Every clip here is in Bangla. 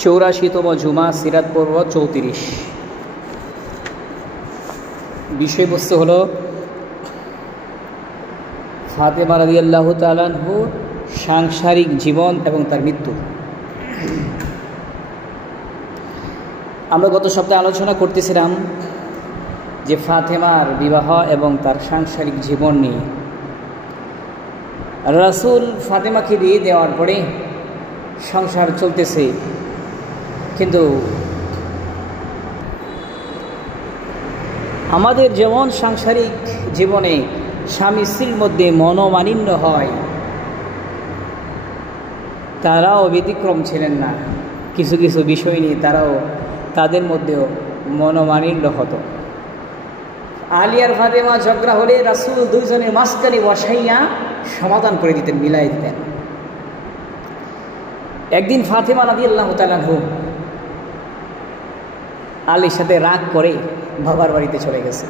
84তম জুমা সিরাত পর্ব 34। বিষয়বস্তু হলো ফাতেমা রাদিয়াল্লাহু তাআলা আনহু সাংসারিক জীবন এবং তার মৃত্যু। আমরা গত সপ্তাহে আলোচনা করতেছিলাম যে ফাতেমার বিবাহ এবং তার সাংসারিক জীবন নিয়ে। রাসূল ফাতেমাকে বিয়ে দেওয়ার পরে সংসার চলতেছে, কিন্তু আমাদের যেমন সাংসারিক জীবনে স্বামী স্ত্রীর মধ্যে মনোমালিন্য হয়, তারাও ব্যতিক্রম ছিলেন না। কিছু কিছু বিষয় নিয়ে তাদের মধ্যেও মনোমালিন্য হতো। আলী আর ফাতেমা ঝগড়া হলে রাসূল দুইজনের মাঝখানে বসাইয়া সমাধান করে দিতেন, মিলাই দিতেন। একদিন ফাতেমা রাদিয়াল্লাহু তাআলা আনহা আলীর সাথে রাগ করে বাবার বাড়িতে চলে গেছে।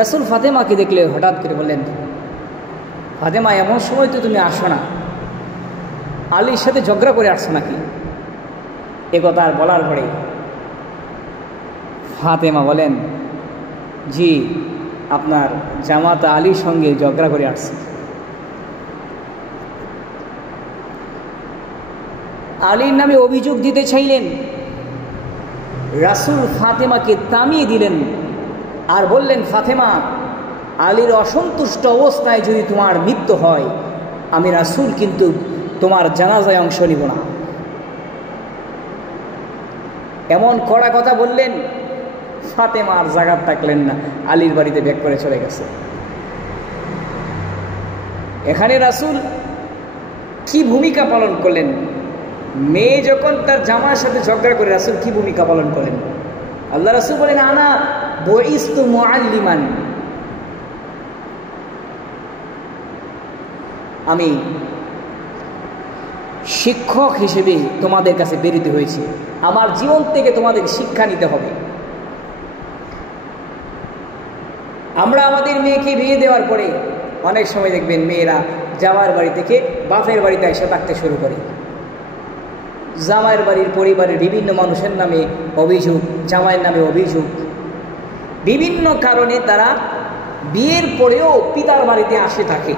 রাসূল ফাতেমাকে দেখলে হঠাৎ করে বললেন, ফাতেমা, এমন সময় তো তুমি আসো না, আলীর সাথে ঝগড়া করে আসছো নাকি? এ কথা আর বলার পরে ফাতেমা বলেন, জি, আপনার জামাতা আলীর সঙ্গে ঝগড়া করে আসছে। আলীর নামে অভিযোগ দিতে চাইলেন। রাসূল ফাতেমাকে থামিয়ে দিলেন আর বললেন, ফাতেমা, আলীর অসন্তুষ্ট অবস্থায় যদি তোমার মৃত্যু হয়, আমি রাসূল কিন্তু তোমার জানাজায় অংশ নিব না। এমন কড়া কথা বললেন, ফাতেমা আর জাগাত থাকলেন না, আলীর বাড়িতে ব্যাক করে চলে গেছে। এখানে রাসূল কি ভূমিকা পালন করলেন? মেয়ে যখন তার জামার সাথে ঝগড়া করে, রাসূল কি ভূমিকা পালন করেন? আল্লাহ রাসূল বলেন, আনা বুইস্তু মুআল্লিমান, আমি শিক্ষক হিসেবে তোমাদের কাছে প্রেরিত হয়েছি। আমার জীবন থেকে তোমাদের শিক্ষা নিতে হবে। আমরা আমাদের মেয়েকে বিয়ে দেওয়ার পরে অনেক সময় দেখবেন মেয়েরা জামার বাড়ি থেকে বাপের বাড়িতে এসে থাকতে শুরু করে। জামাইয়ের বাড়ির পরিবারের বিভিন্ন মানুষের নামে অভিযোগ, জামাইয়ের নামে অভিযোগ, বিভিন্ন কারণে তারা বিয়ের পরেও পিতার বাড়িতে আসে থাকে।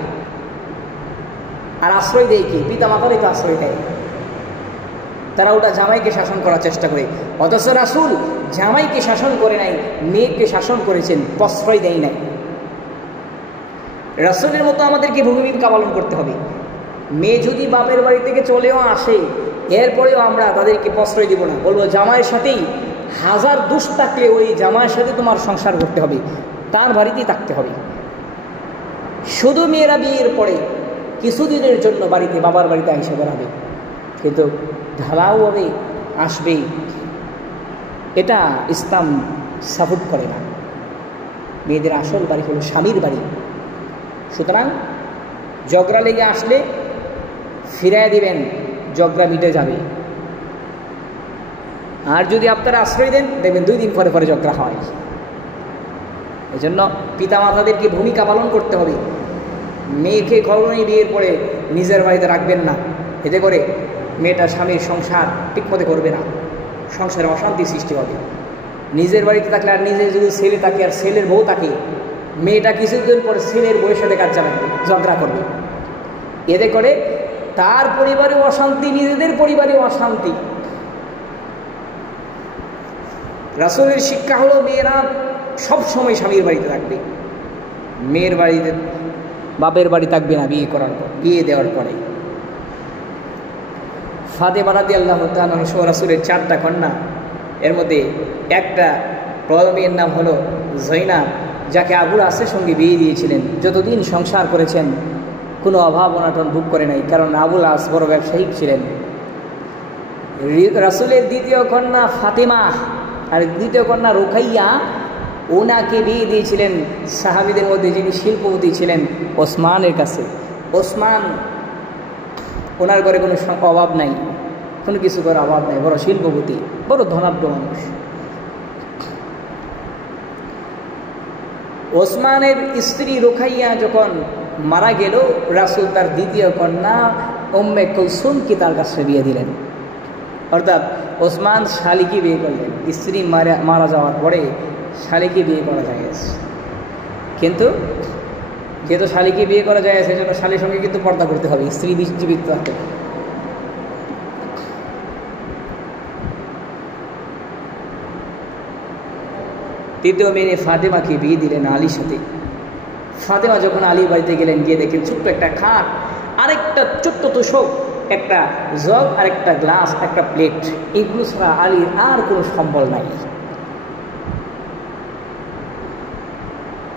আর আশ্রয় দেয় কি? পিতা মাতারই তো আশ্রয় দেয়। তারা ওটা জামাইকে শাসন করার চেষ্টা করে। অথচ রাসূল জামাইকে শাসন করে নাই, মেয়েকে শাসন করেছেন, প্রশ্রয় দেয় নাই। রাসূলের মতো আমাদেরকে ভূমিকা পালন করতে হবে। মেয়ে যদি বাপের বাড়ি থেকে চলেও আসে, এরপরেও আমরা তাদেরকে প্রশ্রয় দিব না, বলবো জামাইয়ের সাথেই হাজার দোষ থাকলে ওই জামাইয়ের সাথে তোমার সংসার করতে হবে, তার বাড়িতেই থাকতে হবে। শুধু মেয়েরা বিয়ের পরে কিছুদিনের জন্য বাড়িতে বাবার বাড়িতে এসে বেড়াবে, কিন্তু ঢালাওভাবে আসবে, এটা ইসলাম সাপোর্ট করে না। মেয়েদের আসল বাড়ি হলো স্বামীর বাড়ি। সুতরাং ঝগড়া লেগে আসলে ফিরাইয়া দিবেন, ঝগড়া মিটে যাবে। আর যদি আপনারা আশ্রয় দেন, দেখবেন 2 দিন পরে পরে ঝগড়া হয়। এই জন্য পিতামাতাদেরকে ভূমিকা পালন করতে হবে। মেয়েকে কখনোই বিয়ের পরে নিজের বাড়িতে রাখবেন না, এতে করে মেয়েটা স্বামীর সংসার ঠিকমতো করবে না, সংসারে অশান্তি সৃষ্টি হবে। নিজের বাড়িতে থাকলে আর নিজের যদি ছেলে থাকে আর ছেলের বউ থাকে, মেয়েটা কিছুদিন পরে ছেলের বউয়ের সাথে কাজ চালাবে, ঝগড়া করবে। এতে করে তার পরিবারেও অশান্তি, নিজেদের পরিবারেও অশান্তি। রাসূলের শিক্ষা হলো মেয়েরা সবসময় স্বামীর বাড়িতে থাকবে, মেয়ের বাড়িতে বাপের বাড়ি থাকবে না বিয়ে দেওয়ার পরে। ফাতেমা রাদিয়াল্লাহু তাআলা আনহা রাসূলের 4টা কন্যা, এর মধ্যে একটা বড় মেয়ের নাম হলো জয়নাব, যাকে আবুল আসের সঙ্গে বিয়ে দিয়েছিলেন। যতদিন সংসার করেছেন কোনো অভাব অনাটন ভোগ করে নাই, কারণ আবুল আস বড় ব্যবসায়িক ছিলেন। রাসূলের দ্বিতীয় কন্যা ফাতেমা আর দ্বিতীয় কন্যা রুকাইয়া, ওনাকে বিয়ে দিয়েছিলেন সাহাবীদের মধ্যে যিনি শিল্পপতি ছিলেন, ওসমানের কাছে। ওসমান, ওনার ঘরে কোনো অভাব নাই, কোনো কিছু করে অভাব নাই, বড় শিল্পপতি, বড় ধনাঢ্য মানুষ। ওসমানের স্ত্রী রুকাইয়া যখন মারা গেল, রাসূল তার দ্বিতীয় কন্যা উম্মে কুলসুমকে তার কাছে বিয়ে দিলেন। অর্থাৎ ওসমান শালিকে বিয়ে করলেন, স্ত্রী মারা যাওয়ার পরে শালিকে বিয়ে করা যায়, কিন্তু যেহেতু শালিকে বিয়ে করা যায় সেজন্য শালির সঙ্গে কিন্তু পর্দা করতে হবে, স্ত্রী জীবিত থাকতে হবে। তৃতীয় মেয়ে ফাতেমাকে বিয়ে দিলেন আলীর সাথে। ফাতেমা যখন আলীর বাড়িতে গেলেন, গিয়ে দেখেন ছোট্ট একটা খাট, আরেকটা ছোট্ট তোষক, একটা জগ, আর একটা গ্লাস, একটা প্লেট, এগুলো ছাড়া আলীর আর কোনো সম্বল নাই।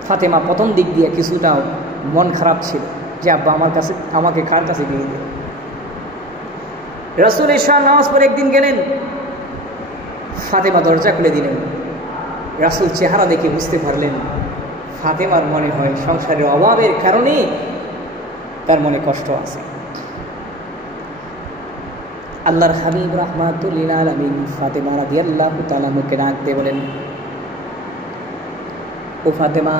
ফাতেমা প্রথম দিক দিয়ে কিছুটা মন খারাপ ছিল যে আব্বা আমাকে কার কাছে বিয়ে দিল। রাসূল ঈশা নামাজ পড়ে একদিন গেলেন, ফাতেমা দরজা খুলে দিলেন। রাসূল চেহারা দেখে বুঝতে পারলেন ফাতেমার মনে হয় সংসারের অভাবের কারণে তার মনে কষ্ট আছে। আল্লাহর হাবিব রাহমাতুল লিল আলামিন ফাতেমা রাদিয়াল্লাহু তাআলা মুখে ডাকতে বলেন, ও ফাতেমা,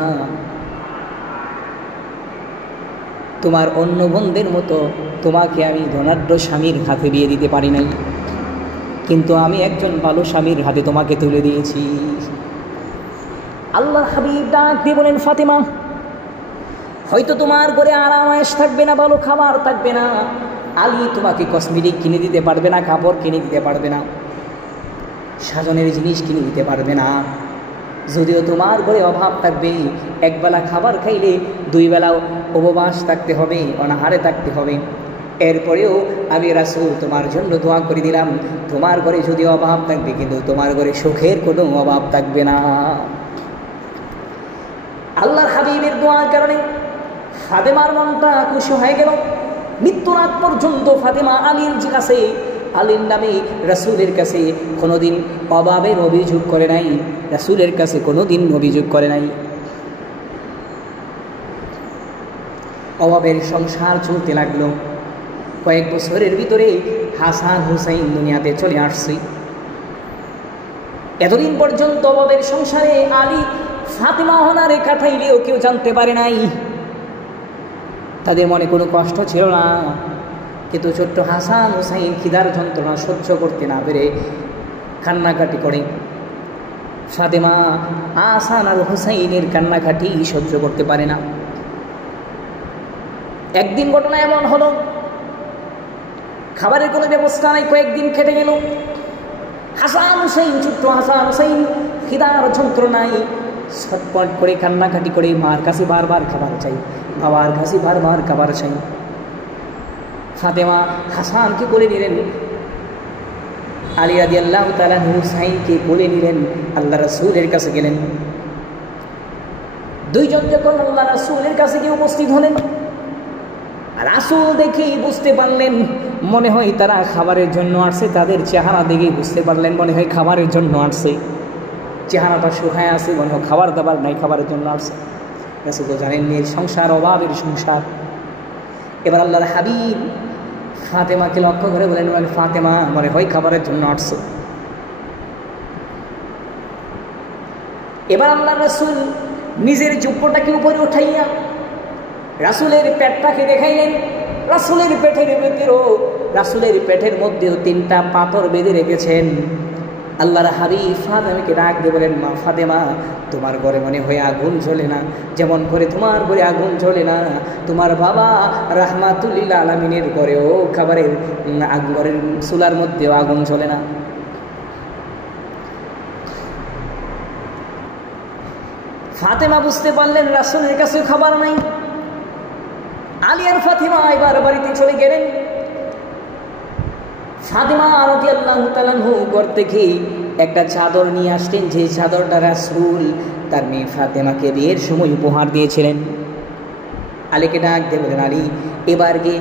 তোমার অন্য বোনদের মতো তোমাকে আমি ধনাঢ্য স্বামীর হাতে বিয়ে দিতে পারি নাই, কিন্তু আমি একজন ভালো স্বামীর হাতে তোমাকে তুলে দিয়েছি। আল্লাহর হাবিব ডাক দিয়ে বলেন, ফাতেমা, হয়তো তোমার ঘরে আরামায়েশ থাকবে না, ভালো খাবার থাকবে না, আলী তোমাকে কসমেটিক কিনে দিতে পারবে না, কাপড় কিনে দিতে পারবে না, সাজনের জিনিস কিনে দিতে পারবে না, যদিও তোমার ঘরে অভাব থাকবে, একবেলা খাবার খাইলে দুই বেলাও উপবাস থাকতে হবে, অনাহারে থাকতে হবে, এরপরেও আমি রাসূল তোমার জন্য দোয়া করে দিলাম, তোমার ঘরে যদি অভাব থাকবে কিন্তু তোমার ঘরে সুখের কোনো অভাব থাকবে না। আল্লাহর হাবিবের দোয়ার কারণে ফাতেমার মনটা খুশি হয়ে গেল। মৃত্যুর আগ পর্যন্ত ফাতেমা আলীর কাছে, আলীর নামে রাসূলের কাছে কোনোদিন অভাবের অভিযোগ করে নাই, রাসূলের কাছে কোনোদিন অভিযোগ করে নাই। অভাবের সংসার চলতে লাগলো। কয়েক বছরের ভিতরে হাসান হুসাইন দুনিয়াতে চলে আসছে। এতদিন পর্যন্ত অভাবের সংসারে আলী ফাতেমা অনারে কাটাইলেও কেউ জানতে পারে নাই, তাদের মনে কোনো কষ্ট ছিল না। কিন্তু ছোট্ট হাসান হুসাইন খিদার যন্ত্রণা সহ্য করতে না পেরে কান্নাকাটি করে। ফাতেমা হাসান আর হুসাইনের কান্নাকাটি সহ্য করতে পারে না। একদিন ঘটনা এমন হলো, খাবারের কোনো ব্যবস্থা নাই, কয়েকদিন কেটে গেল। হাসান হুসাইন, ছোট্ট হাসান হুসাইন খিদার যন্ত্রণায় ছটপট করে কান্নাকাটি করে মার কাছে বারবার খাবার চাই, বাবার কাছে বারবার খাবার চাই। ফাতেমা হাসানকে কোলে নিলেন, আলী রাদিয়াল্লাহু তাআলা হুসাইনকে কোলে নিলেন, আল্লাহ রাসূলের কাছে গেলেন। দুইজন যখন আল্লাহ রাসূলের কাছে গিয়ে উপস্থিত হলেন, রাসূল দেখেই বুঝতে পারলেন মনে হয় তারা খাবারের জন্য আসছে, তাদের চেহারা দেখেই বুঝতে পারলেন মনে হয় খাবারের জন্য আসছে। চেহারাটা শুকায় আছে, মনে হয় খাবার দাবার নাই, খাবারের জন্য আসছে। রাসূল তো জানেন মেয়ের সংসার অভাবের সংসার। এবার আল্লাহর হাবিব ফাতেমাকে লক্ষ্য করে বলেন, ফাতেমা, মনে হয় খাবারের জন্য আসছে। এবার আল্লাহ রাসূল নিজের জুব্বটাকে উপরে উঠাইয়া রাসূলের পেটটাকে দেখাইলেন। রাসূলের পেটের মধ্যেও 3টা পাথর বেঁধে রেখেছেন। আল্লাহর হাবিব ফাতেমাকে ডাক দিয়ে বলেন, মা ফাতেমা, তোমার ঘরে মনে হয় আগুন জ্বলে না, যেমন করে তোমার ঘরে আগুন জ্বলে না, তোমার বাবা রাহমাতুল লিল আলামিনের ঘরেও ঘরের চুলার মধ্যেও আগুন জ্বলে না। ফাতেমা বুঝতে পারলেন রাসূলের কাছে খাবার নাই। আলী আর ফাতেমা এবার বাড়িতে চলে গেলেন। ফাতেমা রাদিয়াল্লাহু তাআলা ঘর থেকে একটা চাদর নিয়ে আসলেন, যে চাদরটা রাসূল তার মেয়ে ফাতেমাকে বিয়ের সময় উপহার দিয়েছিলেন। আলীকে ডাক দিয়ে বলেন, আলী, এবার গিয়ে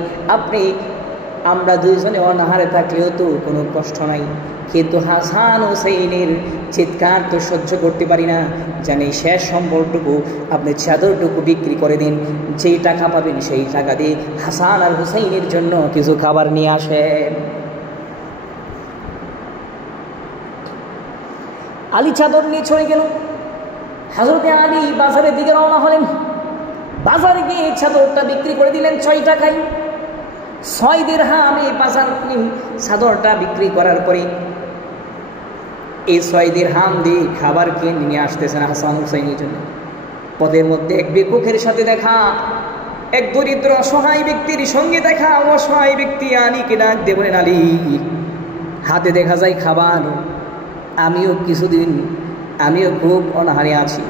আমরা দুইজনে অনাহারে থাকলেও তো কোনো কষ্ট নাই, কিন্তু হাসান হুসাইনের চিৎকার তো সহ্য করতে পারি না, জানি শেষ সম্বলটুকু আপনি চাদরটুকু বিক্রি করে দিন, যেই টাকা পাবেন সেই টাকা দিয়ে হাসান আর হুসাইনের জন্য কিছু খাবার নিয়ে আসেন। আলী চাদর নিয়ে চলে গেল। হযরতে আলী বাজারের দিকে রওনা হলেন। বাজারে গিয়ে চাদরটা বিক্রি করে দিলেন 6 টাকায়। 6 দিরহাম এই বাজার চাদরটা বিক্রি করার পরে এই 6 দিরহাম দিয়ে খাবার কিনে নিয়ে আসতেছেন হাসান হুসাইনের জন্য। পথের মধ্যে এক ভিক্ষুকের সাথে দেখা, এক দরিদ্র অসহায় ব্যক্তির সঙ্গে দেখা। অসহায় ব্যক্তি আলীকে ডাক দিয়ে বলেন, আলী, হাতে দেখা যায় খাবার, আমিও খুব অনাহারে আছি,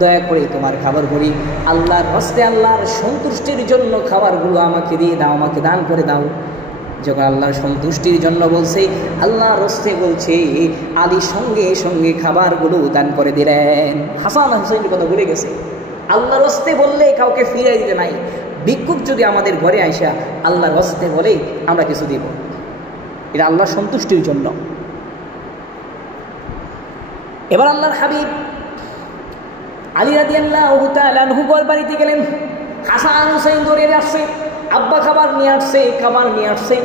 দয়া করে তোমার খাবার করি, আল্লাহর হস্তে আল্লাহর সন্তুষ্টির জন্য খাবারগুলো আমাকে দিয়ে দাও, আমাকে দান করে দাও। যখন আল্লাহর সন্তুষ্টির জন্য বলছে, আল্লাহর হস্তে বলছে, আলী সঙ্গে সঙ্গে খাবারগুলো দান করে দিলেন। হাসান হুসাইনের কথা ভুলে গেছে। আল্লাহর হস্তে বললে কাউকে ফিরিয়ে দিতে নাই। ভিক্ষুক যদি আমাদের ঘরে আইসা আল্লাহর হস্তে বলে আমরা কিছু দিব, এটা আল্লাহর সন্তুষ্টির জন্য। এবার আল্লাহর হাবিব আলী রাদিয়াল্লাহু তাআলা আনহু বাড়িতে গেলেন। হাসান হুসাইন দৌড়ে আসছে, আব্বা খাবার নিয়ে আসছে।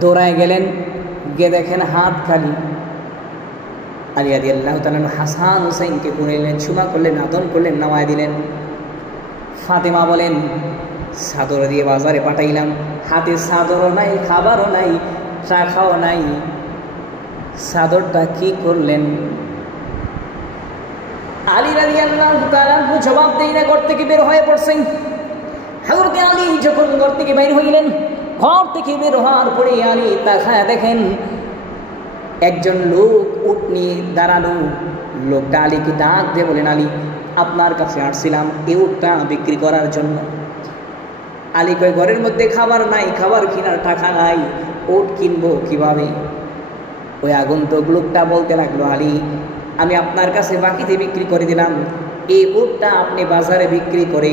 দৌড়ায় গেলেন, গিয়ে দেখেন হাত খালি। আলী রাদিয়াল্লাহু তাআলা হাসান হুসাইনকে কোলে নিলেন, চুমা করলেন, আদর করলেন, নামায় দিলেন। ফাতেমা বলেন, চাদর দিয়ে বাজারে পাঠাইলাম, হাতে চাদরও নাই, খাবারও নাই, টাকাও নাই, চাদরটা কি করলেন? আলী রাদিয়াল্লাহু তাআলা জবাব দেই না, ঘর থেকে বের হয়ে পড়ছেন। হযরত আলী যখন ঘর থেকে বের হইলেন, ঘর থেকে বের হওয়ার পরে আলী তাকায় দেখেন একজন লোক উট নিয়ে দাঁড়ানো। লোকটা আলীকে ডাক দিয়ে বলেন, আলী, আপনার কাছে আসছিলাম এই উটটা বিক্রি করার জন্য। আলী কয়, ঘরের মধ্যে খাবার নাই, খাবার কেনার টাকা নাই, উট কিনবো কিভাবে? ওই আগন্তুক লোকটা বলতে লাগলো, আলী, আমি আপনার কাছে বাকিতে বিক্রি করে দিলাম, এই উটটা আপনি বাজারে বিক্রি করে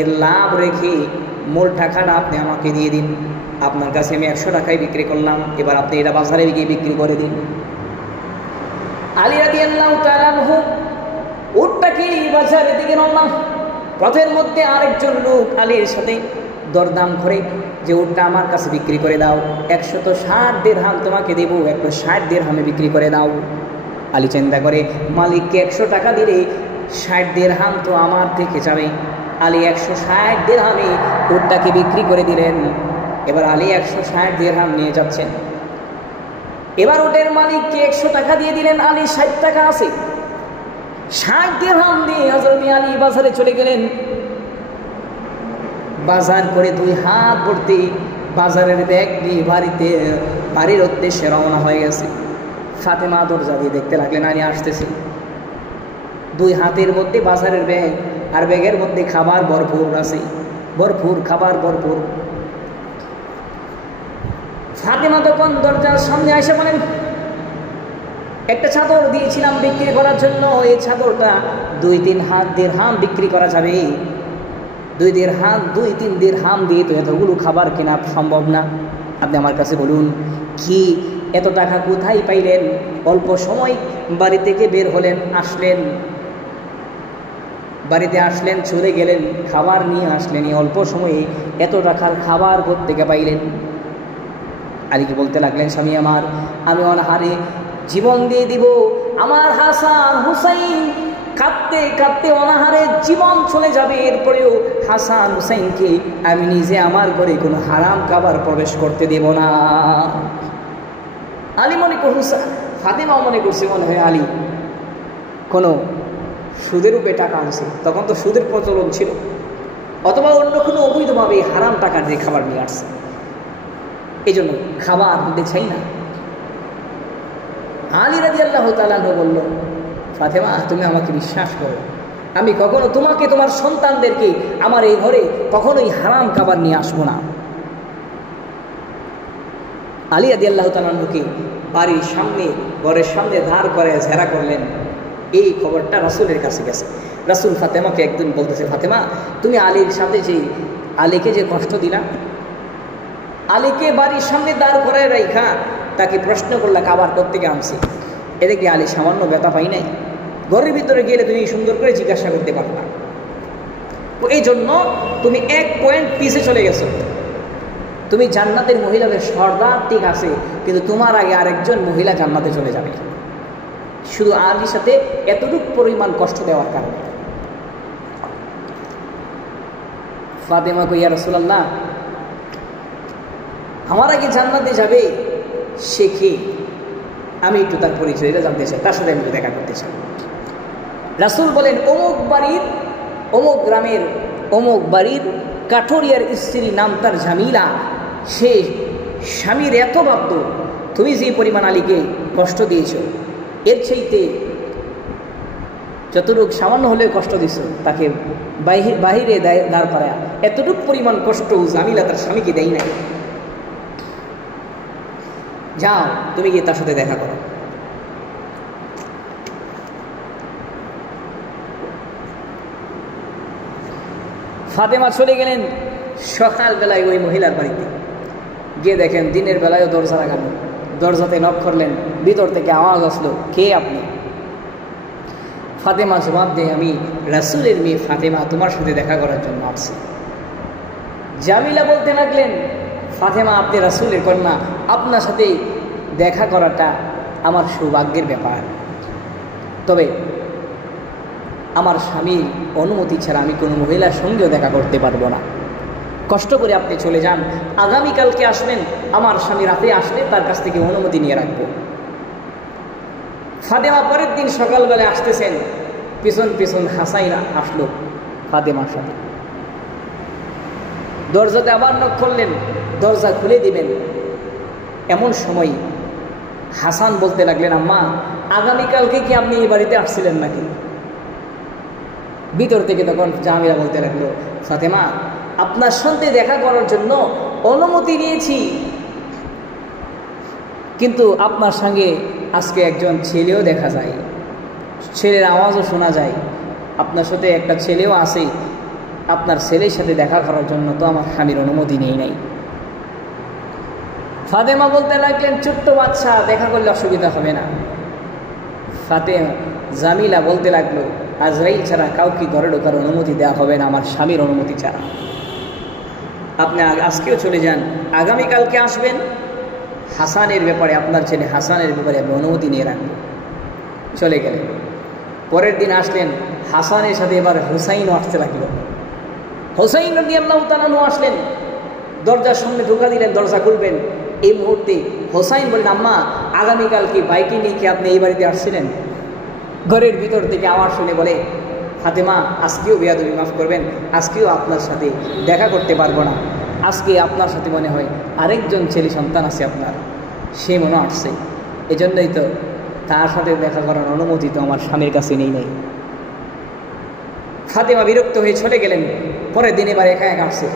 এর লাভ রেখে মূল টাকাটা আপনি আমাকে দিয়ে দিন। আপনার কাছে আমি 100 টাকায় বিক্রি করলাম, এবার আপনি এটা বাজারে গিয়ে বিক্রি করে দিন। আলী রাদিয়াল্লাহু তাআলা আনহু উটটাকে বাজারে দিকে রওনা। পথের মধ্যে আরেকজন লোক আলীর সাথে দরদাম করে যে উটটা আমার কাছে বিক্রি করে দাও, 160 দিরহাম তোমাকে দেব, 160 দিরহামে বিক্রি করে দাও। আলী চিন্তা করে, মালিককে 100 টাকা দিলে 60 দিরহাম তো আমার থেকে যাবে। আলী 160 দিরহামে উটটাকে বিক্রি করে দিলেন। এবার আলী 160 দিরহাম নিয়ে যাচ্ছেন। এবার উটের মালিককে 100 টাকা দিয়ে দিলেন, আলী 60 টাকা আছে। 60 দিরহাম দিয়ে হযরত আলী বাজারে চলে গেলেন। বাজার করে 2 হাত ভর্তি বাজারের ব্যাগ নিয়ে বাড়ির উদ্দেশ্যে রওনা হয়ে গেছে। ফাতেমা দরজা দিয়ে দেখতে লাগলেন আলী আসতেছে। 2 হাতের মধ্যে বাজারের ব্যাগ, আর ব্যাগের মধ্যে খাবার ভরপুর আছে, ভরপুর খাবার ভরপুর। ফাতেমা তখন দরজার সামনে এসে বলেন, একটা চাদর দিয়েছিলাম বিক্রি করার জন্য, এই চাদরটা 2-3 হাত দিরহাম বিক্রি করা যাবে। 2-3 দিরহাম দিয়ে তো এতগুলো খাবার কেনা সম্ভব না। আপনি আমার কাছে বলুন, কি এত টাকা কোথায় পাইলেন? অল্প সময় বাড়ি থেকে বের হলেন, বাড়িতে আসলেন, চলে গেলেন, খাবার নিয়ে আসলেন, অল্প সময়ে এত টাকার খাবার কোত্থেকে পাইলেন? আলীকে বলতে লাগলেন, স্বামী আমার, আমি অনাহারে জীবন দিয়ে দিব। আমার হাসান হুসাইন কাঁদতে কাঁদতে অনাহারে জীবন চলে যাবে, এরপরেও হাসান হুসাইনকে আমি নিজে আমার ঘরে কোনো হারাম খাবার প্রবেশ করতে দেব না। আলী মনে করছে, ফাতেমাও মনে করছে মনে হয় আলী কোনো সুদের উপরে টাকা আনছে, তখন তো সুদের প্রচলন ছিল, অথবা অন্য কোনো অবৈধভাবে হারাম টাকা দিয়ে খাবার নিয়ে আসছে, এই জন্য খাবার দিতে চাই না। আলী রাদিয়াল্লাহু তাআলা বলল, ফাতেমা, তুমি আমাকে বিশ্বাস করো, আমি কখনো তোমাকে তোমার সন্তানদেরকে আমার এই ঘরে কখনোই হারাম খাবার নিয়ে আসবো না। আলী রাদিয়াল্লাহু তাআলাকে বাড়ির সামনে, ঘরের সামনে ধার করে ঝেড়া করলেন। এই খবরটা রাসূলের কাছে গেছে। রাসূল ফাতেমাকে একদিন বলতেছে, ফাতেমা, তুমি আলীর সাথে আলীকে যে কষ্ট দিলা, আলীকে বাড়ির সামনে দাঁড় করায় রাইখা তাকে প্রশ্ন করলা খাবার কোত্থেকে আনছি, এটা কি আলী সামান্য ব্যথা পাই নাই? ঘরের ভিতরে গেলে তুমি সুন্দর করে জিজ্ঞাসা করতে পারবা। এই জন্য তুমি 1 পয়েন্ট পিছে চলে গেছো। তুমি জান্নাতের মহিলাদের সর্দার ঠিক আছে, কিন্তু তোমার আগে আরেকজন মহিলা জান্নাতে চলে যাবে, শুধু আলীর সাথে এতটুকু পরিমাণ কষ্ট দেওয়ার কারণে। ফাতেমা কই, ইয়া রাসূলুল্লাহ, আমার আগে জান্নাতে যাবে, সে কে? আমি একটু তার পরিচয়টা জানতে চাই, তার সাথে আমি দেখা করতে চাই। রাসূল বলেন, অমুক বাড়ির, অমুক গ্রামের, অমুক বাড়ির কাঠুরিয়ার স্ত্রী, নাম তার জামিলা। সে স্বামীর এত বাধ্য, তুমি যে পরিমাণ আলীকে কষ্ট দিয়েছ, এর চাইতে যতটুক সামান্য হলেও কষ্ট দিছ, তাকে বাহিরে দাঁড় করায় এতটুক পরিমাণ কষ্ট জামিলা তার স্বামীকে দেয় নাই। যাও, তুমি গিয়ে তার সাথে দেখা করো। ফাতেমা চলে গেলেন সকালবেলায় ওই মহিলার বাড়িতে। গিয়ে দেখেন দিনের বেলায়ও দরজা লাগানো। দরজাতে নক করলেন, ভিতর থেকে আওয়াজ আসলো, কে আপনি? ফাতেমা জবাব দেয়, আমি রাসূলের মেয়ে ফাতেমা, তোমার সাথে দেখা করার জন্য আসছি। জামিলা বলতে লাগলেন, ফাতেমা, আপনি রাসূলের কন্যা, আপনার সাথে দেখা করাটা আমার সৌভাগ্যের ব্যাপার। তবে আমার স্বামীর অনুমতি ছাড়া আমি কোনো মহিলার সঙ্গেও দেখা করতে পারবো না। কষ্ট করে আপনি চলে যান, আগামীকালকে আসবেন, আমার স্বামী রাতে আসলে তার কাছ থেকে অনুমতি নিয়ে রাখবো। ফাতেমা পরের দিন সকালবেলা আসতেছেন, পিছন পিছন হাসাইন আসলো ফাতেমার সাথে। দরজাতে আবার নক করলেন, দরজা খুলে দিবেন। এমন সময় হাসান বলতে লাগলেন, আম্মা, আগামীকালকে কি আপনি এই বাড়িতে আসছিলেন নাকি? ভিতর থেকে তখন জামিলা বলতে লাগলো, ফাতেমা, আপনার সঙ্গে দেখা করার জন্য অনুমতি নিয়েছি, কিন্তু আপনার সঙ্গে আজকে একজন ছেলেও দেখা যায়, ছেলের আওয়াজও শোনা যায়, আপনার সাথে একটা ছেলেও আছে, আপনার ছেলের সাথে দেখা করার জন্য তো আমার স্বামীর অনুমতি নেই নাই। ফাতেমা বলতে লাগলেন, ছোট্ট বাচ্চা, দেখা করলে অসুবিধা হবে না। জামিলা বলতে লাগলো, আজরাইল ছাড়া কাউকে ঘরে ঢোকার অনুমতি দেওয়া হবে না আমার স্বামীর অনুমতি ছাড়া। আপনি আজকেও চলে যান, আগামীকালকে আসবেন, হাসানের ব্যাপারে, আপনার ছেলে হাসানের ব্যাপারে আপনি অনুমতি নিয়ে রাখবেন। চলে গেলেন। পরের দিন আসলেন, হাসানের সাথে এবার হুসাইনও আসতে লাগলো। হুসাইন রাদিয়াল্লাহু তাআলা আনহু আসলেন, দরজার সামনে ঢোকা দিলেন, দরজা খুলবেন। এই মুহূর্তে হুসাইন বললেন, আম্মা, আগামীকালকে বাইকে নিয়ে কি আপনি এই বাড়িতে আসছিলেন? ঘরের ভিতর থেকে আওয়াজ শুনে বলে, ফাতেমা, আজকেও বেয়াদবি মাফ করবেন, আজকেও আপনার সাথে দেখা করতে পারবো না। আজকে আপনার সাথে মনে হয় আরেকজন ছেলে সন্তান আছে আপনার, সে মনে আসছে, এজন্যই তো তার সাথে দেখা করার অনুমতি তো আমার স্বামীর কাছে নেই নাই। ফাতেমা বিরক্ত হয়ে চলে গেলেন। পরের দিন এবার একা একা আসছে,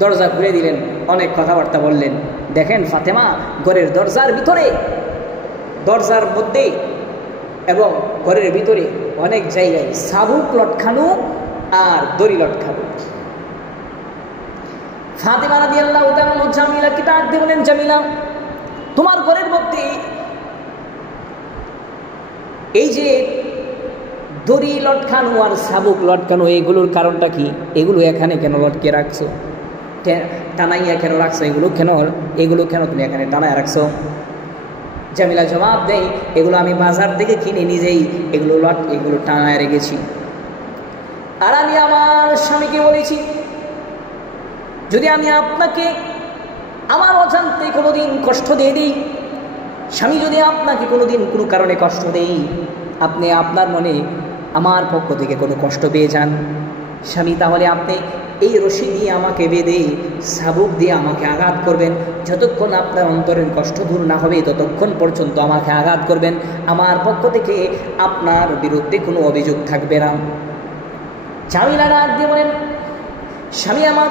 দরজা খুলে দিলেন, অনেক কথাবার্তা বললেন। দেখেন ফাতেমা, ঘরের দরজার ভিতরে, দরজার মধ্যে এবং ঘরের ভিতরে অনেক জায়গায় সাবুক লটকানো আর দড়ি লটকানো। ফাতেমা রাদিয়াল্লাহু তাআলা জামিলাকে ডাক দিয়ে বলেন, জামিলা, তোমার ঘরের মধ্যে এই যে দড়ি লটকানো আর সাবুক লটকানো, এগুলোর কারণটা কি? এগুলো এখানে কেন লটকে রাখছো? টানাইয়া কেন রাখছো? এগুলো কেন তুমি এখানে টানায় রাখছো? জামিলা জবাব দেয়, এগুলো আমি বাজার থেকে কিনে নিজেই এগুলো টানায় রেখেছি। আর আমি আমার স্বামীকে বলেছি, যদি আমি আপনাকে আমার অজান্তে কোনোদিন কষ্ট দিয়ে দিই, স্বামী যদি আপনাকে কোনোদিন কোনো কারণে কষ্ট দেই, আপনি আপনার মনে আমার পক্ষ থেকে কোনো কষ্ট পেয়ে যান, স্বামী, তাহলে আপনি এই রশি দিয়ে আমাকে বেঁধে সাবুক দিয়ে আমাকে আঘাত করবেন। যতক্ষণ আপনার অন্তরের কষ্ট দূর না হবে ততক্ষণ পর্যন্ত আমাকে আঘাত করবেন। আমার পক্ষ থেকে আপনার বিরুদ্ধে কোনো অভিযোগ থাকবে না। জামিলা ডাক দিয়ে বলেন, স্বামী আমার,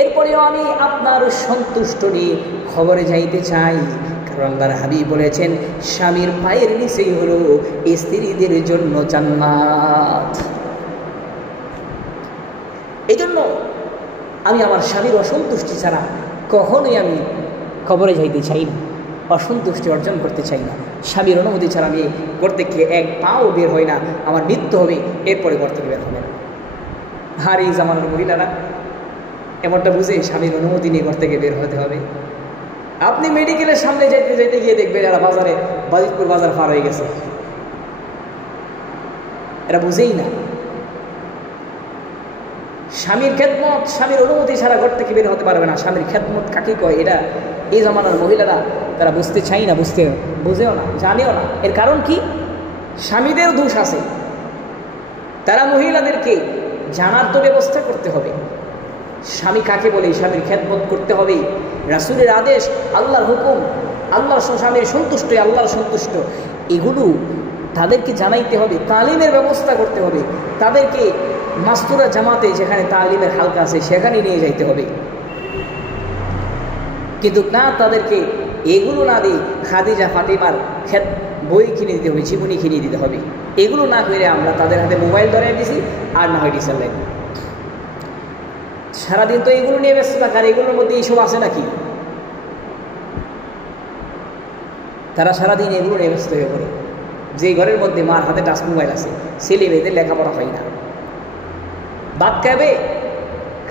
এরপরেও আমি আপনার সন্তুষ্ট নিয়ে খবরে যাইতে চাই, কারণ আল্লাহর হাবিব বলেছেন, স্বামীর পায়ের নিচেই হলো স্ত্রীদের জন্য জান্নাত। এই জন্য আমি আমার স্বামীর অসন্তুষ্টি ছাড়া কখনোই আমি খবরে যাইতে চাই না, অসন্তুষ্টি অর্জন করতে চাই না। স্বামীর অনুমতি ছাড়া আমি ঘর থেকে এক পাও বের হয় না, আমার মৃত্যু হবে, এরপরে ঘর থেকে বের হবে না। আর এই জামানার মহিলারা এমনটা বুঝে স্বামীর অনুমতি নিয়ে ঘর থেকে বের হতে হবে। আপনি মেডিকেলের সামনে যাইতে যাইতে গিয়ে দেখবেন এরা বাজারে, বাজিতপুর বাজার পার হয়ে গেছে, এরা বুঝেই না। স্বামীর খেদমত, স্বামীর অনুমতি ছাড়া ঘর থেকে বের হতে পারবে না। স্বামীর খেদমত কাকে কয়, এটা এই জামানার মহিলারা তারা বুঝতে চাই না, বুঝেও না, জানেও না। এর কারণ কি? স্বামীদের দোষ আছে। তারা মহিলাদেরকে জানার তো ব্যবস্থা করতে হবে, স্বামী কাকে বলে, স্বামীর খেদমত করতে হবে। রাসূলের আদেশ, আল্লাহর হুকুম, আল্লাহর স্বামীর সন্তুষ্ট, আল্লাহর সন্তুষ্ট, এগুলো তাদেরকে জানাইতে হবে। তালিমের ব্যবস্থা করতে হবে, তাদেরকে মাস্তুরা জামাতে যেখানে তালিমের হালকা আছে সেখানে নিয়ে যাইতে হবে। কিন্তু না, তাদেরকে এগুলো না দিয়ে খাদিজা ফাতিমার বই কিনে দিতে হবে, জীবনী কিনে দিতে হবে। এগুলো না করে আমরা তাদের হাতে মোবাইল ধরে দিছি, আর না হয় ডিসেল লাইন। সারাদিন তো এগুলো নিয়ে ব্যস্ত থাকার, এগুলোর মধ্যে এইসব আছে নাকি? তারা সারাদিন এগুলো নিয়ে ব্যস্ত হয়ে পড়ে। যে ঘরের মধ্যে মার হাতে টাচ মোবাইল আছে, ছেলে মেয়েদের লেখাপড়া হয় না। ভাত খাবে,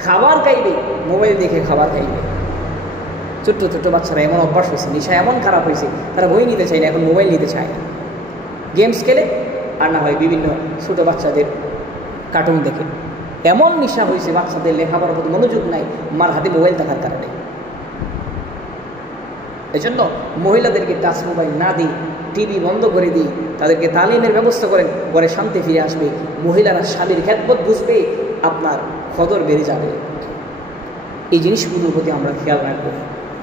খাবার খাইবে, মোবাইল দেখে খাবার খাইবে। ছোট্ট ছোট্ট বাচ্চারা এমন অভ্যাস হয়েছে, নেশা এমন খারাপ হয়েছে, তারা বই নিতে চায় না, এখন মোবাইল নিতে চায় না। গেমস খেলে, আর না হয় বিভিন্ন ছোটো বাচ্চাদের কার্টুন দেখে। এমন নেশা হয়েছে বাচ্চাদের, লেখাপড়ার প্রতি মনোযোগ নাই মার হাতে মোবাইল থাকার কারণে। এই জন্য মহিলাদেরকে টাচ মোবাইল না দিই, টিভি বন্ধ করে দিই, তাদেরকে তালিমের ব্যবস্থা করেন, ঘরে শান্তি ফিরে আসবে। মহিলারা স্বামীর খেদমত বুঝবে, আপনার কদর বেড়ে যাবে। এই জিনিসগুলোর প্রতি আমরা খেয়াল রাখবো।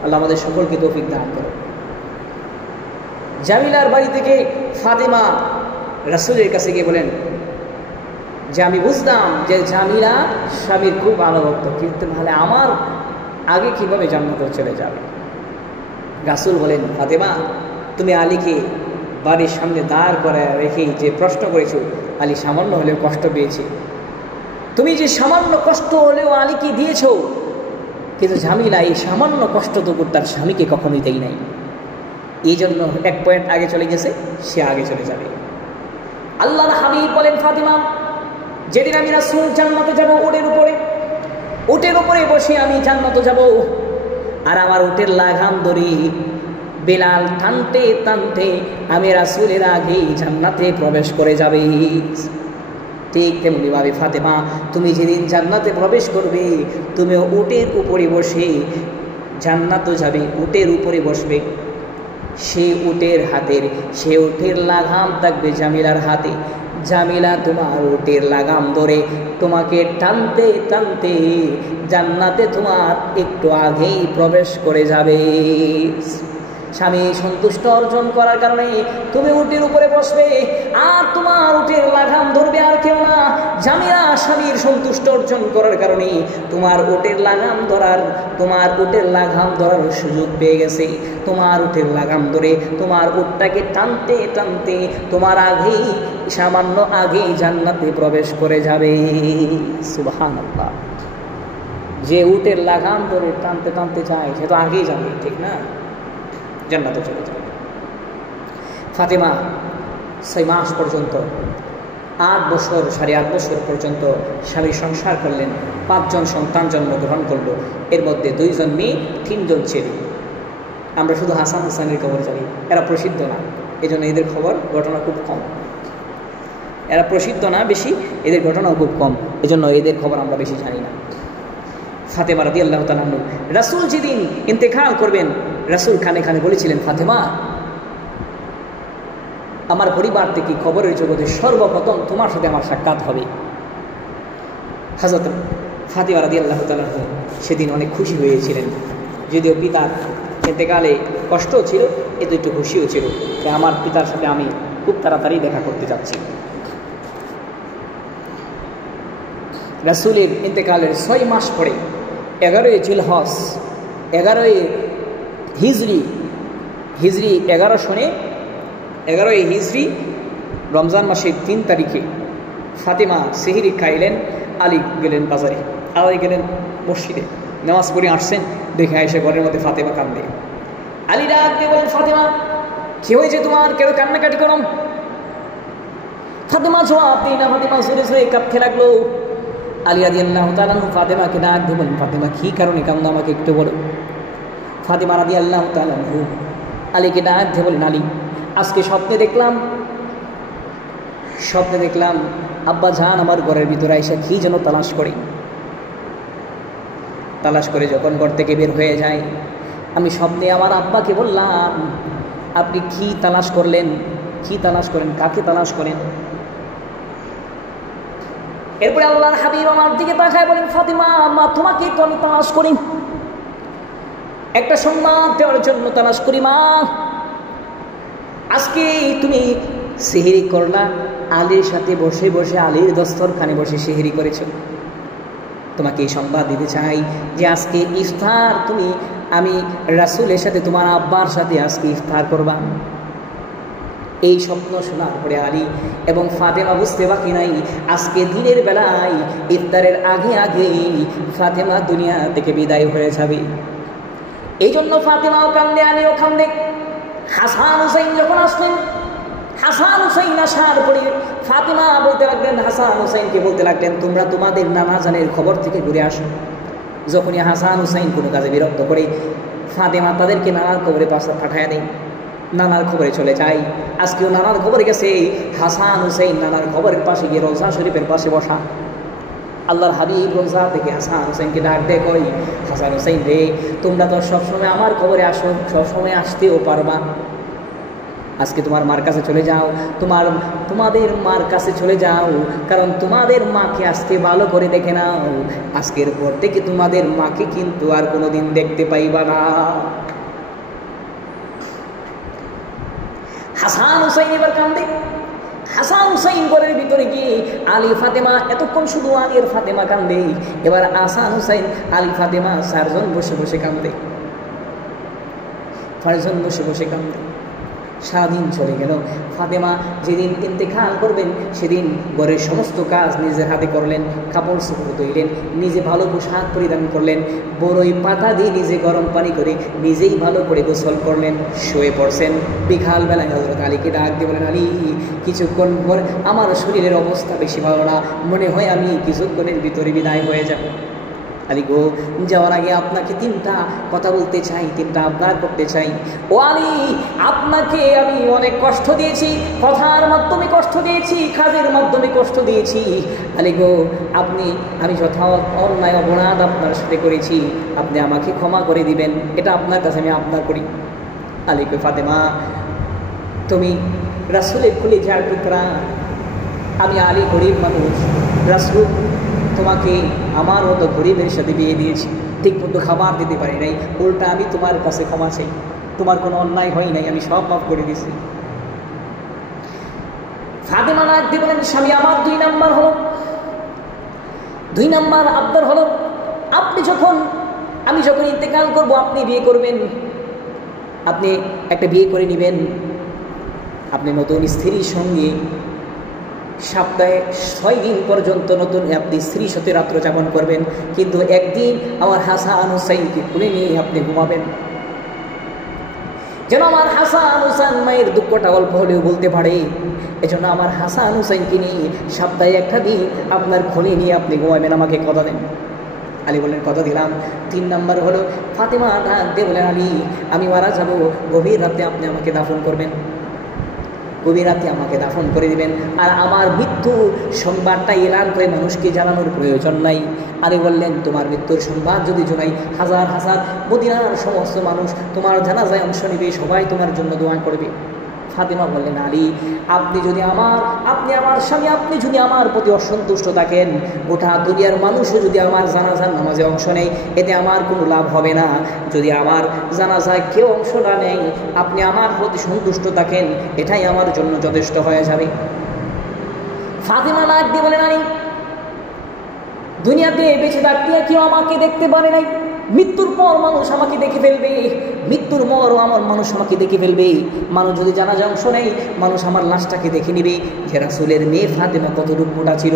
আল্লাহ আমাদের সকলকে তৌফিক দান করো। জামিলার বাড়ি থেকে ফাতেমা রাসূলের কাছে গিয়ে বলেন যে আমি বুঝতাম যে জামিলা স্বামীর খুব ভালো ভক্ত, কিন্তু তাহলে আমার আগে কিভাবে জান্নাতে চলে যাবে? রাসূল বলেন, ফাতেমা তুমি আলীকে বাড়ির সামনে দাঁড় করে রেখেই যে প্রশ্ন করেছো, আলী সামান্য হলেও কষ্ট পেয়েছে। তুমি যে সামান্য কষ্ট হলেও আলীকে দিয়েছো, কিন্তু জামিলা এই সামান্য কষ্টটুকু তার স্বামীকে কখনোই দেয় নাই। এই জন্য এক পয়েন্ট আগে চলে গেছে, সে আগে চলে যাবে। আল্লাহর হাবিব বলেন, ফাতেমা যেদিন আমি রাসূল জান্নাতে যাব, উটের উপরে বসে আমি জান্নাতে যাব, আর আমার উটের লাগাম ধরে বেলাল টানতে টানতে আমি রাসূলের আগেই জান্নাতে প্রবেশ করে যাবে। ঠিক তেমনিভাবে ফাতেমা তুমি যেদিন জান্নাতে প্রবেশ করবে, তুমি উটের উপরে বসে জান্নাতে যাবে, উটের উপরে বসবে। সে উটের লাগাম থাকবে জামিলার হাতে। জামিলা তোমার উটের লাগাম ধরে তোমাকে টানতে টানতে জান্নাতে তোমার একটু আগেই প্রবেশ করে যাবে। স্বামী সন্তুষ্ট অর্জন করার কারণে তুমি উটের উপরে বসবে, আর তোমার উটের লাগাম ধরবে আর কেউ না। জামিলা স্বামীর সন্তুষ্ট অর্জন করার কারণে তোমার উটের লাগাম ধরার সুযোগ পেয়ে গেছে। তোমার উটের লাগাম ধরে তোমার উটটাকে টানতে টানতে তোমার আগেই, সামান্য আগেই জান্নাতে প্রবেশ করে যাবে। সুবহানাল্লাহ। যে উটের লাগাম ধরে টানতে টানতে যায়, সে তো আগেই যাবে, ঠিক না? জান্নাতে চলে যাবে। ফাতেমা 6 মাস পর্যন্ত, 8 বছর, 8.5 বছর পর্যন্ত স্বামীর সংসার করলেন। 5 জন সন্তান জন্মগ্রহণ করলো। এর মধ্যে 2 জন মেয়ে, 3 জন ছেলে। আমরা শুধু হাসান হুসাইনের খবর জানি, এরা প্রসিদ্ধ না, এই জন্য এদের ঘটনা খুব কম। এরা প্রসিদ্ধ না বেশি, এদের ঘটনাও খুব কম, এজন্য এদের খবর আমরা বেশি জানি না। ফাতেমা রাদিয়াল্লাহু তাআলা আনহা, রাসূল যেদিন ইন্তেকাল করবেন, রাসূল খানে খানে বলেছিলেন, ফাতেমা আমার পরিবার থেকে খবরের জগতে সর্বপ্রথম তোমার সাথে আমার সাক্ষাৎ হবে। হযরত ফাতেমা রাদিয়াল্লাহু তাআলা আনহা সেদিন অনেক খুশি হয়েছিলেন। যদিও পিতার ইন্তেকালে কষ্টও ছিল, এতে একটু খুশিও ছিল যে আমার পিতার সাথে আমি খুব তাড়াতাড়ি দেখা করতে যাচ্ছি। রাসূলের ইন্তেকালের 6 মাস পরে 11ই জিলহজ, 11ই হিজরি 11 সনে 11ই হিজরি রমজান মাসের 3 তারিখে ফাতেমা সেহরি খাইলেন। আলী গেলেন বাজারে, আলী গেলেন মসজিদে, নামাজ পড়ে আসছেন, দেখে এসে ঘরের মধ্যে ফাতেমা কান্দে। আলী ডাক দিয়ে বলেন, ফাতেমা কি হয়েছে তোমার, কেন কান্নাকাটি করো? ফাতেমা জবাব দিই না, ফাতেমা জোরে জোরে কাঁদতে লাগলো। আলী রাদিয়াল্লাহু তাআলা আনহু ফাতেমাকে ডাক দিয়ে বলেন, ফাতেমা কি কারণে কান্দো, আমাকে একটু বলো। ফাতেমা রাদিয়াল্লাহু তাআলা আনহু আলীকে ডাক দিয়ে বলেন, আলী আজকে স্বপ্নে দেখলাম আব্বা জান আমার ঘরের ভিতরে এসে কি যেন তালাশ করে। তালাশ করে যখন ঘর থেকে বের হয়ে যায়, আমি স্বপ্নে আমার আব্বাকে বললাম, আপনি কি তালাশ করলেন? কি তালাশ করেন? কাকে তালাশ করেন? এরপরে আল্লাহর হাবিব আমার দিকে তাকায় বলেন, ফাতিমা মা, তোমাকে তো আমি তালাশ করি, একটা সংবাদ দেওয়ার জন্য তালাশ করি মা। আজকে তুমি সেহরি করলা, আলীর সাথে বসে বসে, আলীর দস্তরখানে বসে সেহরি করেছ। তোমাকে এই সংবাদ দিতে চাই যে আজকে ইফতার তুমি আমি রাসূলের সাথে, তোমার আব্বার সাথে আজকে ইফতার করবা। এই স্বপ্ন শোনার পরে আলী এবং ফাতেমা বুঝতে বাকি নাই, আজকে দিনের বেলায় ইফতারের আগে আগে ফাতেমা দুনিয়া থেকে বিদায় হয়ে যাবে। এই জন্য ফাতেমাও কান্দে, আলীও কান্দে। হাসান হুসাইন যখন আসলেন, হাসান হুসাইন আসার পরে ফাতেমা বলতে লাগলেন, হাসান হুসাইনকে বলতে লাগলেন, তোমরা তোমাদের নানা জানের খবর থেকে ঘুরে আসো। যখনই হাসান হুসাইন কোনো কাজে বিরক্ত করে, ফাতেমা তাদেরকে নানার খবরে পাঠায় দেয়, নানার খবরে চলে যায়। আজকেও নানার খবরে গেছে, হাসান হুসাইন নানার খবরের পাশে গিয়ে রওজা শরীফের পাশে বসা। আল্লাহর হাবিব রওজা থেকে হাসান হুসাইনকে ডাক দেয়, কই হাসান হুসাইন রে, তোমরা তো সবসময় আমার খবরে আসো, সবসময় আসতেও পারবা, আজকে তোমার মার কাছে চলে যাও, তোমাদের মার কাছে চলে যাও, কারণ তোমাদের মাকে আজকে ভালো করে দেখে নাও, আজকের পর থেকে তোমাদের মাকে কিন্তু আর কোনোদিন দেখতে পাইবা না। হাসান হুসাইন এবার কান্দে। হাসান হুসাইন ঘরের ভিতরে গিয়ে আলী ফাতেমা, এতক্ষণ শুধু আলী আর ফাতেমা কান্দে, এবার হাসান হুসাইন আলী ফাতেমা চারজন বসে বসে কান্দে, চারজন বসে বসে কান্দে। সারাদিন চলে গেল। ফাতেমা যেদিন ইন্তেকাল করবেন সেদিন ঘরের সমস্ত কাজ নিজের হাতে করলেন, কাপড় চোপড় ধুইলেন, নিজে ভালো পোশাক পরিধান করলেন, বড়ই পাতা দিয়ে নিজে গরম পানি করে নিজেই ভালো করে গোসল করলেন, শুয়ে পড়ছেন। বিকালবেলায় হযরত আলীকে ডাক দিয়ে বলেন, আলী কিছুক্ষণ পর আমার শরীরের অবস্থা বেশি ভালো না, মনে হয় আমি কিছুক্ষণের ভিতরে বিদায় হয়ে যাব। আলী গো, যাওয়ার আগে আপনাকে তিনটা কথা বলতে চাই, তিনটা আবদার করতে চাই। ও আলী, আপনাকে আমি অনেক কষ্ট দিয়েছি, কথার মাধ্যমে কষ্ট দিয়েছি, কাজের মাধ্যমে কষ্ট দিয়েছি। আলী গো, আমি যথা অন্যায় অপরাধ আপনার সাথে করেছি, আপনি আমাকে ক্ষমা করে দিবেন, এটা আপনার কাছে আমি আবদার করি। আলী গো, ফাতেমা তুমি রাসূলের কলিজার টুকরা, আমি আলী গরিব মানুষ, রাসূল তোমাকে আমার মতো গরিবের সাথে বিয়ে দিয়েছি, ঠিক মতো খাবার দিতে পারি নাই, উল্টা আমি তোমার কাছে ক্ষমা চাই, তোমার কোনো অন্যায় হয় নাই, আমি সব মাফ করে দিয়েছি। ফাতেমা ডাক দিয়ে বলেন, স্বামী আমার দুই নাম্বার আবদার হলো, আমি যখন ইন্তেকাল করব আপনি বিয়ে করবেন, আপনি একটা বিয়ে করে নেবেন, আপনি নতুন স্ত্রীর সঙ্গে সপ্তাহে 6 দিন পর্যন্ত নতুন আপনি স্ত্রীর সাথে রাত্র যাপন করবেন, কিন্তু একদিন আমার হাসান হুসাইনকে খুলে নিয়ে আপনি ঘুমাবেন, যেন আমার হাসান হুসাইন মায়ের দুঃখটা অল্প হলেও বলতে পারে। এজন্য আমার হাসান হুসাইনকে নিয়ে সপ্তাহে একটা দিন আপনার খুলে নিয়ে আপনি ঘুমাবেন, আমাকে কথা দেন। আলী বললেন, কথা দিলাম। 3 নাম্বার হলো, ফাতেমা ডাক দিয়ে বলেন, আলী আমি মারা যাব, গভীর রাতে আপনি আমাকে দাফন করবেন, গভীর রাতে আমাকে দাফন করে দিবেন, আর আমার মৃত্যুর সংবাদটা এলান করে মানুষকে জানানোর প্রয়োজন নাই। আলী বললেন, তোমার মৃত্যুর সংবাদ যদি জানাই, হাজার হাজার মদিনার সমস্ত মানুষ তোমার জানাজায় অংশ নেবে, সবাই তোমার জন্য দোয়া করবে। ফাতেমা বললেন, আলী আপনি আমার স্বামী, আপনি যদি আমার প্রতি অসন্তুষ্ট থাকেন, গোটা দুনিয়ার মানুষও যদি আমার জানাজার নামাজে অংশ নেয়, এতে আমার কোনো লাভ হবে না। যদি আমার জানাজায় কেউ অংশ না নেয়, আপনি আমার প্রতি সন্তুষ্ট থাকেন, এটাই আমার জন্য যথেষ্ট হয়ে যাবে। ফাতেমা ডাক দিয়ে বলেন, আলী দুনিয়াতে বেঁচে থাকতে কেউ আমাকে দেখতে পারে নাই, মৃত্যুর পর মানুষ আমাকে দেখে ফেলবে, মৃত্যুর পর আমার মানুষ আমাকে দেখে ফেলবে। মানুষ যদি জানাজা অংশ নেয়, মানুষ আমার লাশটাকে দেখে নেবে যে রাসূলের মেয়ে ফাতেমা কতটুকু মোটা ছিল,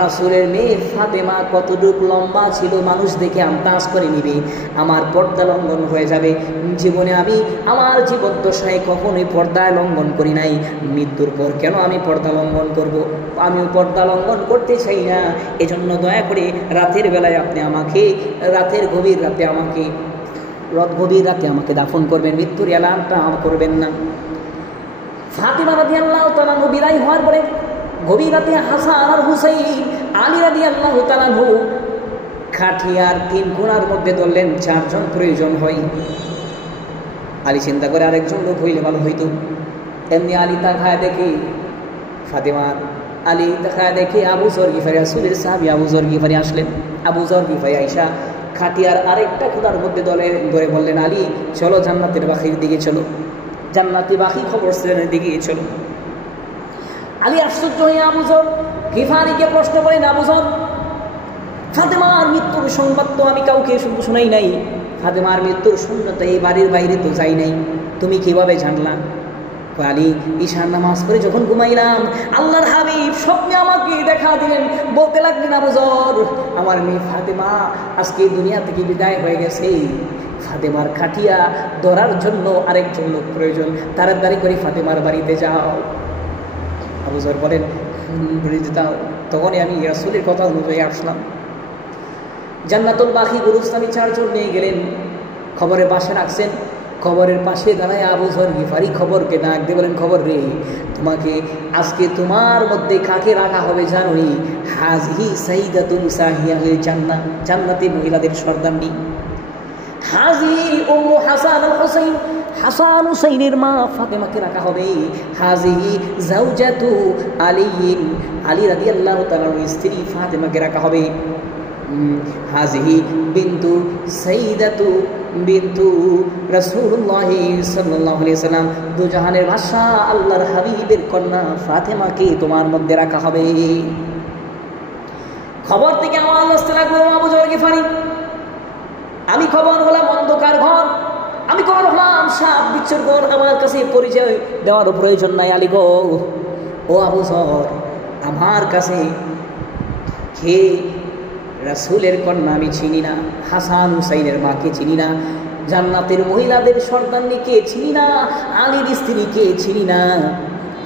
রাসূলের মেয়ে ফাতেমা কতটুকু লম্বা ছিল, মানুষ দেখে আন্দাজ করে নেবে, আমার পর্দা লঙ্ঘন হয়ে যাবে। জীবনে আমি আমার জীবদ্দশায় কখনোই পর্দায় লঙ্ঘন করি নাই, মৃত্যুর পর কেন আমি পর্দা লঙ্ঘন করব? আমিও পর্দা লঙ্ঘন করতে চাই না। এজন্য দয়া করে রাতের বেলায় আপনি আমাকে গভীর রাতে আমাকে দাফন করবেন, মৃত্যুর এলানটা করবেন না। ফাতিমা রাদিয়াল্লাহু তাআলা বিদায় হওয়ার পরে গভীর রাতে হাসান আর হুসাইন, আলী রাদিয়াল্লাহু তাআলা খাটিয়ার 3 কোণার মধ্যে ধরলেন, 4 জন প্রয়োজন হয়। আলী চিন্তা করে আরেকজন লোক হইলে ভালো হইতো। এমনি আলী তাকায় দেখি ফাতেমার, আলী তাকায় দেখি আবু যর গিফারি, রাসূলের সাহাবী আবু যর গিফারি আসলেন। আবু যর গিফারি আয়েশা খাটিয়ার আরেকটা কোণার মধ্যে ধরে বললেন, আলী চলো জান্নাতের বাকির দিকে চলো, জান্নাতি বাকি খবর শ্রেণীর দিকে চলো। আলী আশ্চর্য হয়ে আবু যর গিফারিকে প্রশ্ন করেন, আবু যর, ফাতেমার মৃত্যুর সংবাদ তো আমি কাউকে শোনাই নাই, ফাতেমার মৃত্যুর শূন্যতা এই বাড়ির বাইরে তো যাই নাই, তুমি কিভাবে জানলা? আলী, ঈশার নামাজ পড়ে যখন ঘুমাইলাম আল্লাহর হাবিব স্বপ্নে আমাকে দেখা দিলেন, বলতে লাগলেন, আবু যর, আমার মেয়ে ফাতেমা আজকে দুনিয়া থেকে বিদায় হয়ে গেছে, ফাতেমার খাটিয়া ধরার জন্য আরেকজন লোক প্রয়োজন, তাড়াতাড়ি করে ফাতেমার বাড়িতে যাও। আবু যর বলেন, যাও। তখনই আমি রাসূলের কথা অনুযায়ী আসলাম। জান্নাতুল বাকি গুরুস্থানী 4 জন নিয়ে গেলেন, খবরের পাশে রাখছেন। খবরের পাশে দাঁড়ায় আবু যর গিফারি খবরকে ডাক দিয়ে বলেন, খবর রে, তোমাকে আজকে তোমার মধ্যে কাকে রাখা হবে জানোনি? হাজিহি সাইয়্যিদাতুন সাহিয়াতুল জান্নাহ, জান্নাতি মহিলাদের সর্দারনি। হাজি উম্মু হাসান আল হুসাইন, হাসান হুসাইনের মা ফাতেমাকে রাখা হবে। হাজিহি জাওজাতু আলীন, আলী রাদিয়াল্লাহু তাআলার স্ত্রী ফাতেমাকে রাখা হবে। হাজিহি বিনতু সাইয়্যিদাতু বিনতু রাসূলুল্লাহ সাল্লাল্লাহু আলাইহি ওয়াসাল্লাম, দুজাহানের বাদশা আল্লাহর হাবিবের কন্যা ফাতেমাকে তোমার মধ্যে রাখা হবে। খবর থেকে আওয়াজ আসতে লাগলো, আবু যর গিফারি, আমি খবর হলাম অন্ধকার ঘর, আমি খবর হলাম সাপ বিচ্ছুর ঘর, আমার কাছে পরিচয় দেওয়ার প্রয়োজন নাই। আলী গো, ও আবু যর, আমার কাছে কে রাসূলের কন্যা আমি চিনি না, হাসান হুসাইনের মাকে চিনি না, জান্নাতের মহিলাদের সর্দারনিকে চিনি না, আলীর স্ত্রীকে চিনি না,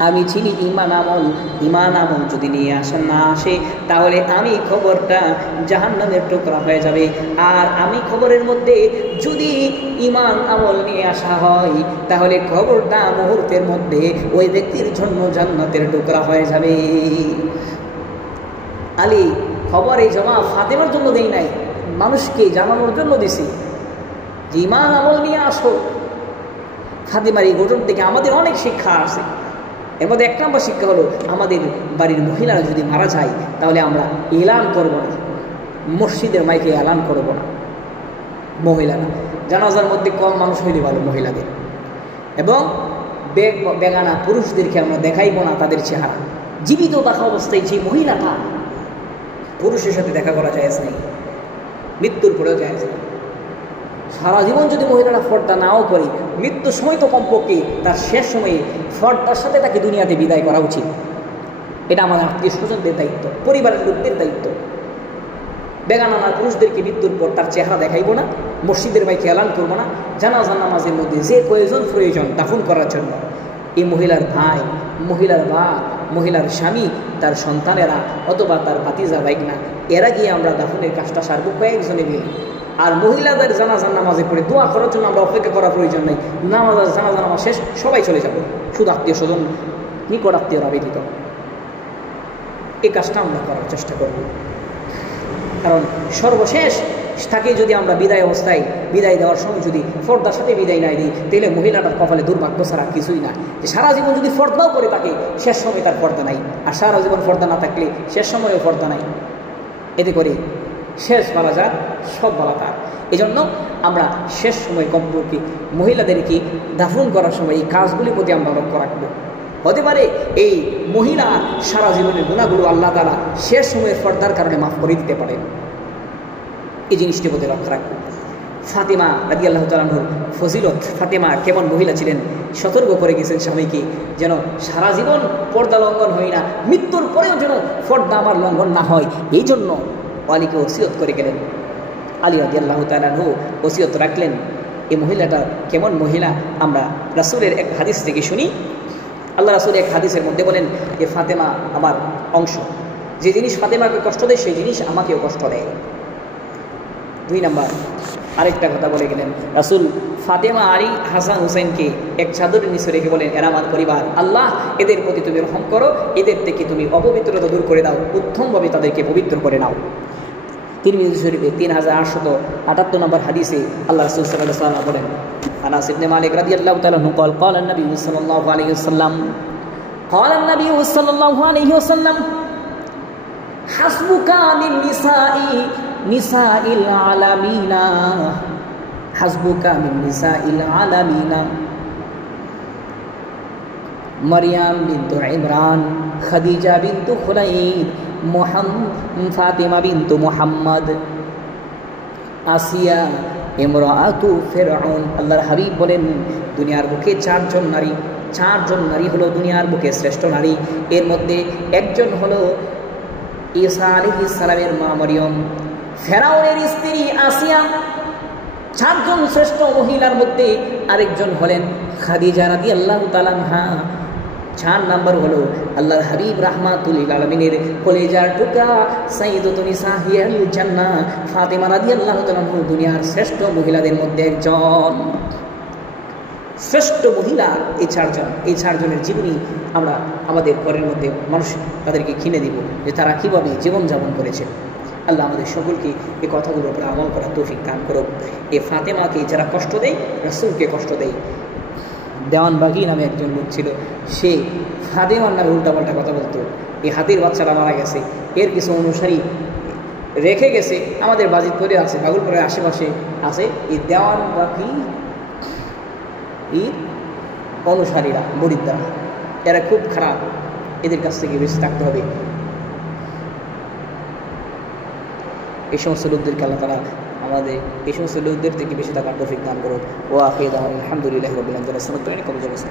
আমি চিনি ঈমান আমল। ঈমান আমল যদি নিয়ে আসে তাহলে আমি খবরটা জাহান্নামের টুকরা হয়ে যাবে, আর আমি খবরের মধ্যে যদি ঈমান আমল নিয়ে আসা হয় তাহলে খবরটা মুহূর্তের মধ্যে ওই ব্যক্তির জন্য জান্নাতের টুকরা হয়ে যাবে। আলী খবর এই জমা ফাতেমার জন্য দেই নাই, মানুষকে জানানোর জন্য দিছি যে ঈমান আমল নিয়ে আসো। ফাতেমার এই ঘটনা থেকে আমাদের অনেক শিক্ষা আছে। এর মধ্যে 1 নম্বর শিক্ষা হলো, আমাদের বাড়ির মহিলারা যদি মারা যায় তাহলে আমরা এলান করব না, মসজিদের মাইকে এলান করব না। মহিলারা জানাজার মধ্যে কম মানুষ হইলে ভালো মহিলাদের, এবং বেগানা পুরুষদেরকে আমরা দেখাইব না তাদের চেহারা। জীবিত থাকা অবস্থায় যে মহিলাটা পুরুষের সাথে দেখা করা যায় নেই, মৃত্যুর পরেও যায় না। সারা জীবন যদি মহিলারা ফর্দা নাও করে, মৃত্যুর সময় তো কমপক্ষে তার শেষ সময়ে ফর্দার সাথে তাকে দুনিয়াতে বিদায় করা উচিত। এটা আমাদের আত্মীয় স্বজনদের দায়িত্ব, পরিবারের লোকদের দায়িত্ব। বেগানা পুরুষদেরকে মৃত্যুর পর তার চেহারা দেখাইব না, মসজিদের বাইকে এলান করবো না, জানাজা নামাজের মধ্যে যে প্রয়োজন দাফন করার জন্য এই মহিলার ভাই, মহিলার বাপ, মহিলার স্বামী, তার সন্তানেরা অথবা তার ভাতিজা ভাইগনা, এরা গিয়ে আমরা দাফনের কাজটা সারব কয়েকজনে মিলে। আর মহিলাদের জানাজার নামাজে পড়ে দোয়া করার জন্য আমরা অপেক্ষা করার প্রয়োজন নেই। জানাজা নামাজ শেষ সবাই চলে যাব, শুধু আত্মীয় স্বজন, নিকট আত্মীয়রা ব্যতীত। এই কাজটা আমরা করার চেষ্টা করব, কারণ সর্বশেষ তাকে যদি আমরা বিদায় দেওয়ার সময় যদি ফর্দার সাথে বিদায় নাই দিই, তাহলে মহিলাটার কপালে দুর্ভাগ্য ছাড়া কিছুই না। যে সারা জীবন যদি ফর্দাও করে থাকে, শেষ সময় তার পর্দা নাই, আর সারা জীবন পর্দা না থাকলে শেষ সময়েও পর্দা নাই। এতে করে শেষ বলা যাক, সব বলা তার। এই জন্য আমরা শেষ সময় কমপক্ষে মহিলাদেরকে দাফন করার সময় এই কাজগুলির প্রতি আমরা লক্ষ্য রাখবো। হতে পারে এই মহিলা সারা জীবনের গুণাগুলো আল্লাহ তাআলা শেষ সময়ের পর্দার কারণে মাফ করে দিতে পারেন। এই জিনিসটি প্রতি লক্ষ্য রাখবো। ফাতেমা রাদিয়াল্লাহু তাআলা আনহার ফজিলত, ফাতেমা কেমন মহিলা ছিলেন, সতর্ক করে গেছেন স্বামীকে যেন সারা জীবন পর্দা লঙ্ঘন হয় না, মৃত্যুর পরেও যেন পর্দা আমার লঙ্ঘন না হয়। এই জন্য আলীকে ওসিয়ত করে গেলেন। আলী রাদিয়াল্লাহু তাআলা আনহু ওসিয়ত রাখলেন। এই মহিলাটা কেমন মহিলা আমরা রাসূলের এক হাদিস থেকে শুনি। আল্লাহ রাসূল এক হাদিসের মধ্যে বলেন যে ফাতেমা আমার অংশ, যে জিনিস ফাতেমাকে কষ্ট দেয় সেই জিনিস আমাকেও কষ্ট দেয়। 2 নাম্বার আরেকটা কথা বলে গেলেন রাসূল, ফাতেমা, আলী, হাসান, হুসাইনকে এক চাদরের নিচে রেখে বলেন, এরা আমার পরিবার, আল্লাহ এদের প্রতি তুমি রহম করো, এদের থেকে তুমি অপবিত্রতা দূর করে দাও, উত্তমভাবে তাদেরকে পবিত্র করে নাও। তিরমিজি শরীফে 3878 নম্বর হাদিসে আল্লাহ রাসূল সাল্লাল্লাহু আলাইহি ওয়াসাল্লাম বলেন, আনাস ইবনে মালিক রাদিয়াল্লাহু তাআলা আনহু قال قال النبي صلى الله عليه وسلم قال النبي صلى الله عليه وسلم حسبك من نساء العالمين حسبك من نساء العالمين مريم بنت عمران خديجة بنت خليد ফাতিমা বিনতু মুহাম্মদ আসিয়া ইমরাআতু ফিরআউন। আল্লাহর হাবিব বলেন, দুনিয়ার বুকে চারজন নারী হলো দুনিয়ার বুকে শ্রেষ্ঠ নারী। এর মধ্যে একজন হলো ঈসা আলাইহিস সালামের মা মরিয়ম, ফেরাউনের স্ত্রী আসিয়া। চারজন শ্রেষ্ঠ মহিলার মধ্যে আরেকজন হলেন খাদিজা রাদিয়াল্লাহু তাআলা আনহা। 4 নম্বর হলো আল্লাহর হাবিব রাহমাতুল লিল আলামিনের কলেজার টুকরা সাইয়্যিদাতু নিসাইল জান্নাহ ফাতিমা রাদিয়াল্লাহু তাআলা দুনিয়ার শ্রেষ্ঠ মহিলাদের মধ্যে একজন। শ্রেষ্ঠ মহিলা এই চারজনের জীবনী আমরা আমাদের ঘরের মধ্যে মানুষ তাদেরকে কিনে দিব, যে তারা কীভাবে জীবনযাপন করেছে। আল্লাহ আমাদের সকলকে এই কথাগুলোর উপরে আমল করার তৌফিক দান করুক। এই ফাতেমাকে যারা কষ্ট দেয়, রাসূলকে কষ্ট দেয়। দেওয়ানবাগি নামে একজন লোক ছিল, সে ফাতেমার নামে উল্টাপাল্টা কথা বলতো। এই হাতির বাচ্চারা মারা গেছে, এর কিছু অনুসারী রেখে গেছে আমাদের বাজিতপুরে আছে, ভাগলপুরের আশেপাশে আছে। এই দেওয়ানবাগি অনুসারীরা, মুরিদরা, এরা খুব খারাপ, এদের কাছ থেকে বেশি থাকতে হবে। এই সমস্ত লোকদেরকে আল্লাহ তাআলা আমাদের এই সমস্ত লোকদের থেকে বেশি থাকার তৌফিক দান করুন। ওয়া আখিরু দাওয়ানা আলহামদুলিল্লাহি রাব্বিল আলামিন।